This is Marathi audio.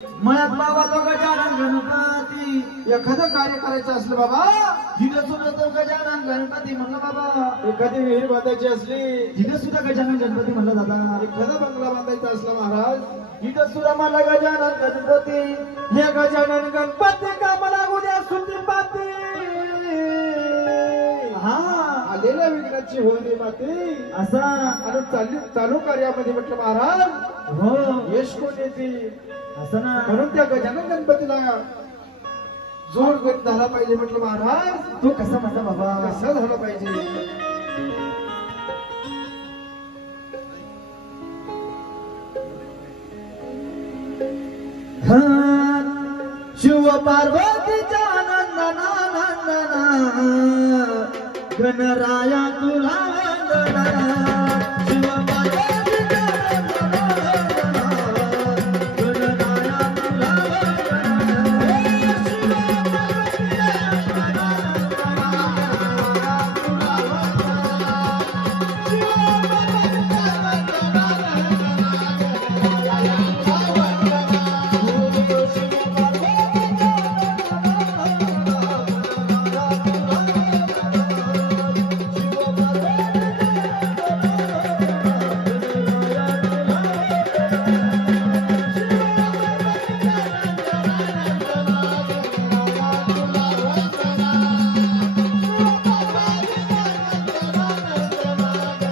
मळ्यात बाबा तो गजानन गणपती एखादं कार्य करायचं असलं बाबा जिथं सुद्धा तो गजानन गणपती म्हणलं बाबा. एखादी विहीर बांधायची असली जिथं सुद्धा गजानन गणपती म्हणलं दादा. एखादा बंगला बांधायचा असला महाराज जिथं सुद्धा मला गजानन गणपती हे गजानन गणपती का मला उद्या सुट्टी पाती हा आलेल्या विघ्नाची होणे माती असा आणि चालू कार्यामध्ये म्हटलं महाराज हो यश कोण येते असं ना. म्हणून त्या गजानन गणपतीला जोर झाला पाहिजे म्हटलं महाराज. तो कसा म्हणता बाबा कसं झालं पाहिजे शिव पार्वतीच्या नंदना नंदना गणराया तुला वंदना. शिव पार्वतीच्या नंदना गणराया तुला वंदना.